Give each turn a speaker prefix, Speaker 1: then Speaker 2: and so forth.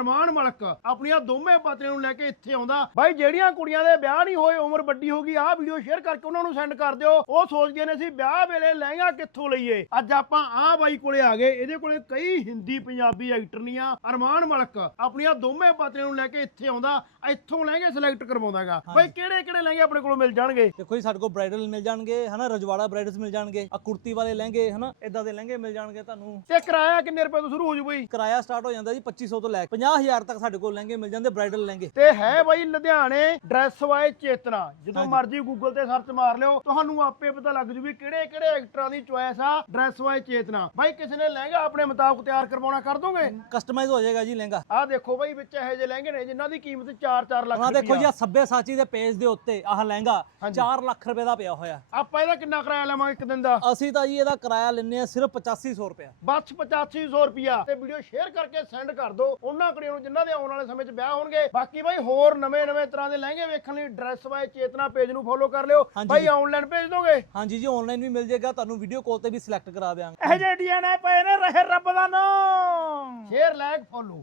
Speaker 1: ਅਰਮਾਨ ਮਲਕ ਆਪਣੀਆਂ ਦੋਵੇਂ ਪਤਨੀਆਂ ਨੂੰ ਲੈ ਕੇ ਇੱਥੇ ਆਉਂਦਾ। ਬਾਈ ਜਿਹੜੀਆਂ ਕੁੜੀਆਂ ਦੇ ਵਿਆਹ ਨਹੀਂ ਹੋਏ ਉਮਰ ਵੱਡੀ ਹੋ ਗਈ ਆਹ ਵੀਡੀਓ ਸ਼ੇਅਰ ਕਰਕੇ ਉਹਨਾਂ ਨੂੰ ਸੈਂਡ ਕਰ ਦਿਓ। ਉਹ ਸੋਚਦੀਆਂ ਨੇ ਅਸੀਂ ਵਿਆਹ ਵੇਲੇ ਲਹਿੰਗਾ ਕਿੱਥੋਂ ਲਈਏ? ਅੱਜ ਆਪਾਂ ਆਹ ਬਾਈ ਕੋਲੇ ਆ ਗਏ। ਇਹਦੇ ਕੋਲੇ ਕਈ ਹਿੰਦੀ ਪੰਜਾਬੀ ਐਕਟਰਨੀਆਂ ਅਰਮਾਨ ਮਲਕ ਆਪਣੀਆਂ ਦੋਵੇਂ ਪਤਨੀਆਂ ਨੂੰ ਲੈ ਕੇ ਇੱਥੇ ਆਉਂਦਾ ਇੱਥੋਂ ਲਹਿੰਗੇ ਸਿਲੈਕਟ ਕਰਵਾਉਂਦਾਗਾ। ਬਾਈ ਕਿਹੜੇ ਕਿਹੜੇ ਲਹਿੰਗੇ ਆਪਣੇ ਕੋਲੋਂ ਮਿਲ ਜਾਣਗੇ?
Speaker 2: ਦੇਖੋ ਜੀ ਸਾਡੇ ਕੋਲ ਬ੍ਰਾਈਡਲ ਮਿਲ ਜਾਣਗੇ ਹਨਾ? ਰਜਵਾੜਾ ਬ੍ਰਾਈਡਲਸ ਮਿਲ ਜਾਣਗੇ ਆ ਕੁੜਤੀ ਵਾਲੇ ਲਹਿੰਗੇ ਹਨਾ? ਇਦਾਂ ਦੇ ਲਹਿੰਗੇ ਮਿਲ ਜਾਣਗੇ ਤੁਹਾਨੂੰ।
Speaker 1: ਤੇ ਕਿਰਾਇਆ ਕਿੰਨੇ ਰੁਪਏ ਤੋਂ ਸ਼ੁਰੂ ਹੋ ਜੂ ਬਈ?
Speaker 2: ਕਿਰਾਇਆ ਸਟਾਰਟ ਹੋ ਜਾਂਦਾ ਜੀ 2500 ਤੋਂ ਲੈ ਕੇ 50000 ਤੱਕ ਸਾਡੇ ਕੋਲ ਲਹਿੰਗੇ ਮਿਲ ਜਾਂਦੇ ਬ੍ਰਾਈਡਲ ਲਹਿੰਗੇ।
Speaker 1: ਤੇ ਹੈ ਬਾਈ ਲੁਧਿਆਣੇ ਡਰੈਸ ਵਾਏ ਚੇਤਨਾ। ਜਦੋਂ
Speaker 2: ਹਾਂਜੀ।
Speaker 1: ਮਰਜ਼ੀ ਗੂਗਲ ਤੇ ਸਰਚ ਮਾਰ ਲਿਓ ਤੁਹਾਨੂੰ ਆਪੇ ਪਤਾ ਲੱਗ ਜੂ ਵੀ ਕਿਹੜੇ ਕਿਹੜੇ ਐਕਟਰਾਂ ਦੀ ਚੁਆਇਸ ਆ ਡਰੈਸ ਵਾਏ ਚੇਤਨਾ। ਬਾਈ ਕਿਸੇ ਨੇ ਲਹਿੰਗਾ ਆਪਣੇ ਮੁਤਾਬਕ ਤਿਆਰ ਕਰਵਾਉਣਾ ਕਰ ਦੋਗੇ?
Speaker 2: ਕਸਟਮਾਈਜ਼ ਹੋ ਜਾਏਗਾ ਜੀ ਲਹਿੰਗਾ।
Speaker 1: ਆਹ ਦੇਖੋ ਬਾਈ ਵਿੱਚ ਇਹੋ ਜਿਹੇ ਲਹਿੰਗੇ ਨੇ ਜਿਨ੍ਹਾਂ ਦੀ ਕੀਮਤ 4-4 ਲੱਖ
Speaker 2: ਹਾਂ ਦੇਖੋ ਜੀ
Speaker 1: ਰੁਪਈਆ।
Speaker 2: ਸੱਭੇ ਸਾਚੀ ਦੇ ਪੇਜ ਦੇ ਉੱਤੇ ਆਹ ਲਹਿੰਗਾ
Speaker 1: ਹਾਂਜੀ।
Speaker 2: 4 ਲੱਖ ਰੁਪਏ ਦਾ ਪਿਆ ਹੋਇਆ।
Speaker 1: ਆਪਾਂ ਇਹਦਾ ਕਿੰਨਾ ਕਿਰਾਇਆ ਲਵਾਂਗੇ ਇੱਕ ਦਿਨ ਦਾ?
Speaker 2: ਅਸੀਂ ਤਾਂ ਜੀ ਇਹਦਾ ਕਿਰਾਇਆ ਲੈਂਦੇ ਆ ਸਿਰਫ 8500 ਰੁਪਏ
Speaker 1: ਬਸ 8500 ਰੁਪਿਆ ਤੇ ਵੀਡੀਓ ਸ਼ੇਅਰ ਕਰਕੇ ਸੈਂਡ ਕਰ ਦਿਓ। ਉਹਨਾਂ ਕੁੜੀਆਂ ਨੂੰ ਜਿਨ੍ਹਾਂ ਦੇ ਆਉਣ ਵਾਲੇ ਸਮੇਂ 'ਚ ਵਿਆਹ ਹੋਣਗੇ। ਬਾਕੀ ਬਾਈ ਹੋਰ ਨਵੇਂ-ਨਵੇਂ ਤਰ੍ਹਾਂ ਦੇ ਲਹਿੰਗੇ ਵੇਖਣ ਲਈ ਡਰੈਸ ਵਾਏ ਚੇਤਨਾ ਪੇਜ ਨੂੰ ਫੋਲੋ ਕਰ ਲਿਓ।
Speaker 2: ਹਾਂਜੀ
Speaker 1: ਬਾਈ
Speaker 2: ਜੀ।
Speaker 1: ਆਨਲਾਈਨ ਭੇਜ ਦੋਗੇ?
Speaker 2: ਹਾਂਜੀ ਜੀ ਆਨਲਾਈਨ ਵੀ ਮਿਲ ਜਾਏਗਾ। ਤੁਹਾਨੂੰ ਵੀਡੀਓ ਕਾਲ ਤੇ ਵੀ ਸਿਲੈਕਟ ਕਰਾ ਦਿਆਂਗੇ।
Speaker 1: ਇਹ ਜਿਹੇ ਡਿਜ਼ਾਈਨ ਪਏ ਨੇ ਰਹੇ ਰੱਬ ਦਾ ਨਾਮ। ਸ਼ੇਅਰ ਲਾਇਕ ਫੋਲੋ